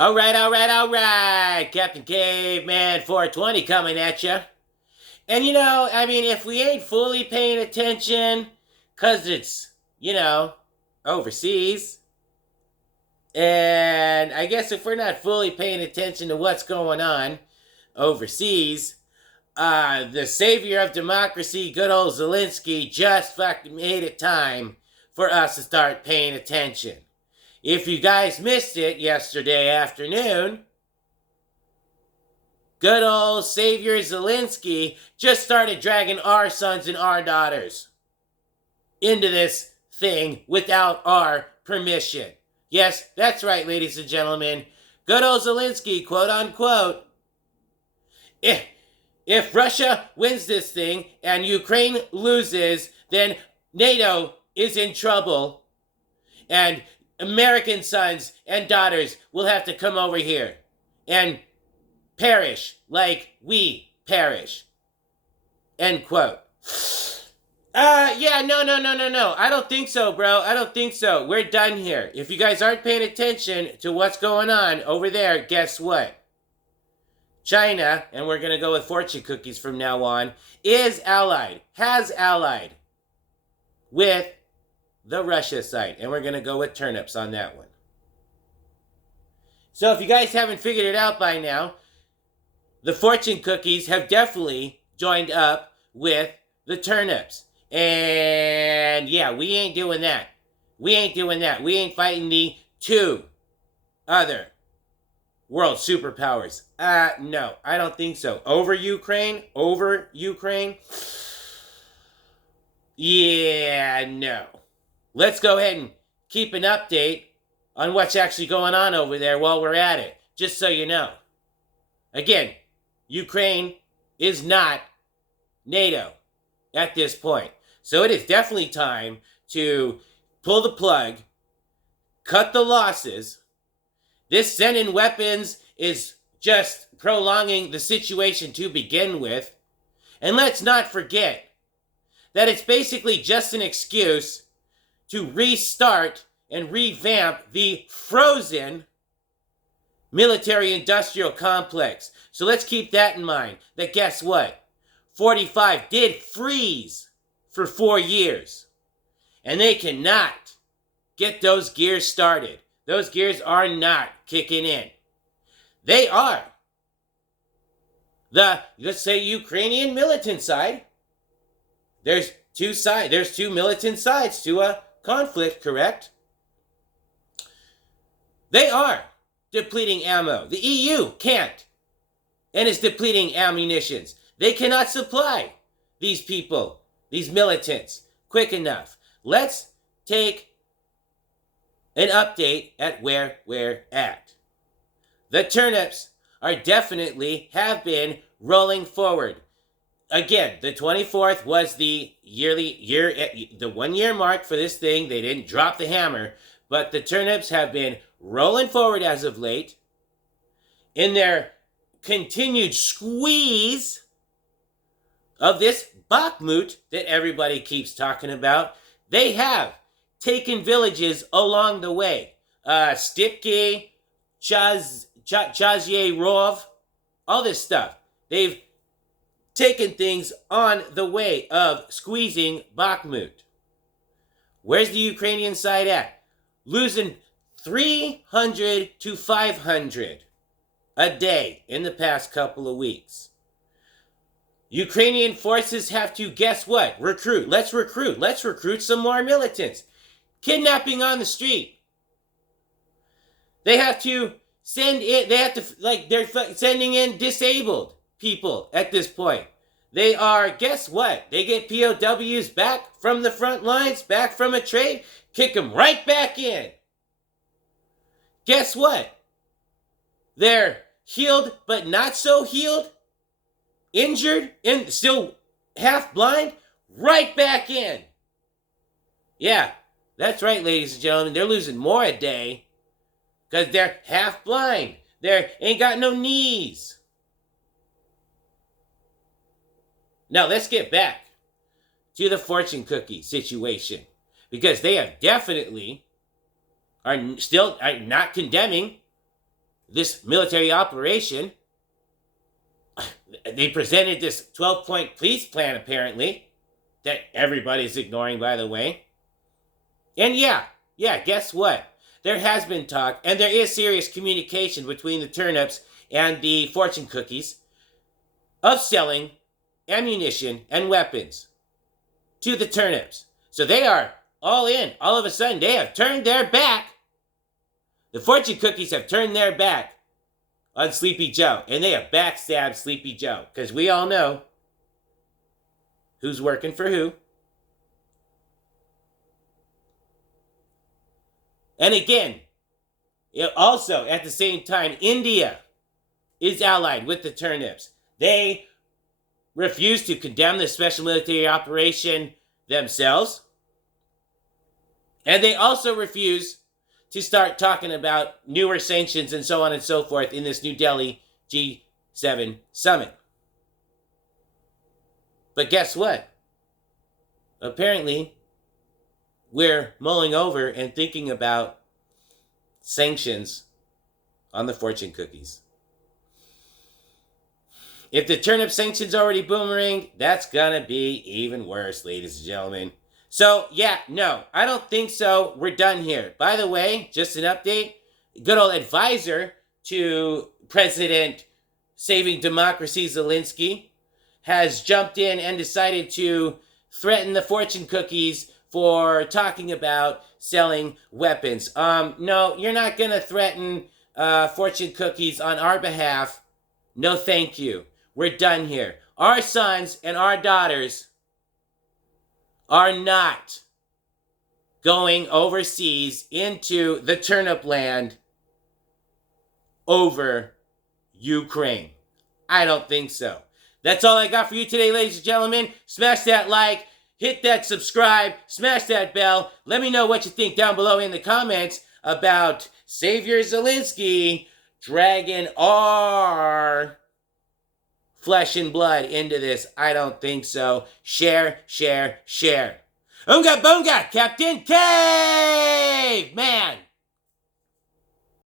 All right. Captain Caveman 420 coming at you. And if we ain't fully paying attention, because it's, overseas, and I guess if we're not fully paying attention to what's going on overseas, the savior of democracy, good old Zelensky, just fucking made it time for us to start paying attention. If you guys missed it yesterday afternoon, good old savior Zelensky just started dragging our sons and our daughters into this thing without our permission. Yes, that's right, ladies and gentlemen. Good old Zelensky, quote unquote. If Russia wins this thing and Ukraine loses, then NATO is in trouble. And American sons and daughters will have to come over here and perish like we perish. End quote. No. I don't think so, bro. I don't think so. We're done here. If you guys aren't paying attention to what's going on over there, guess what? China, and we're going to go with fortune cookies from now on, has allied with the Russia side. And we're going to go with turnips on that one. So if you guys haven't figured it out by now, the fortune cookies have definitely joined up with the turnips. And yeah, we ain't doing that. We ain't fighting the two other world superpowers. No, I don't think so. Over Ukraine? Yeah, no. Let's go ahead and keep an update on what's actually going on over there while we're at it, just so you know. Again, Ukraine is not NATO at this point. So it is definitely time to pull the plug, cut the losses. This sending weapons is just prolonging the situation to begin with. And let's not forget that it's basically just an excuse to restart and revamp the frozen military-industrial complex. So let's keep that in mind, that guess what? 45 did freeze for 4 years. And they cannot get those gears started. Those gears are not kicking in. They are the, let's say, Ukrainian militant side. There's two militant sides to a conflict, correct? They are depleting ammo. The EU can't and is depleting ammunitions. They cannot supply these people, these militants, quick enough. Let's take an update at where we're at. The turnips are definitely have been rolling forward. Again, the 24th was the the 1 year mark for this thing. They didn't drop the hammer, but the turnips have been rolling forward as of late in their continued squeeze of this Bakhmut that everybody keeps talking about. They have taken villages along the way. Stipki, Chazyerov, all this stuff. They've taken things on the way of squeezing Bakhmut. Where's the Ukrainian side at? Losing 300 to 500 a day in the past couple of weeks. Ukrainian forces have to, guess what? Recruit. Let's recruit some more militants. Kidnapping on the street. They have to send in, they're sending in disabled people at this point. They are, guess what? They get POWs back from the front lines, back from a trade, kick them right back in. Guess what? They're healed but not so healed, injured, and still half blind, right back in. Yeah, that's right, ladies and gentlemen. They're losing more a day because they're half blind. They ain't got no knees. Now let's get back to the fortune cookie situation, because they have definitely are not condemning this military operation. They presented this 12-point peace plan, apparently, that everybody's ignoring, by the way. And yeah, guess what? There has been talk, and there is serious communication between the turnips and the fortune cookies of selling ammunition and weapons to the turnips. So they are all in. All of a sudden, they have turned their back. The fortune cookies have turned their back on Sleepy Joe, and they have backstabbed Sleepy Joe, because we all know who's working for who. And again, also at the same time, India is allied with the turnips. They refuse to condemn the special military operation themselves. And they also refuse to start talking about newer sanctions and so on and so forth in this New Delhi G7 summit. But guess what? Apparently, we're mulling over and thinking about sanctions on the fortune cookies. If the turnip sanctions already boomerang, that's gonna be even worse, ladies and gentlemen. So, yeah, no, I don't think so. We're done here. By the way, just an update. Good old advisor to President Saving Democracy Zelensky has jumped in and decided to threaten the fortune cookies for talking about selling weapons. No, you're not going to threaten fortune cookies on our behalf. No, thank you. We're done here. Our sons and our daughters are not going overseas into the turnip land over Ukraine. I don't think so. That's all I got for you today, ladies and gentlemen. Smash that like, hit that subscribe, smash that bell. Let me know what you think down below in the comments about Savior Zelensky dragging our flesh and blood into this. I don't think so. Share, share, share. Unga bunga, Captain Caveman!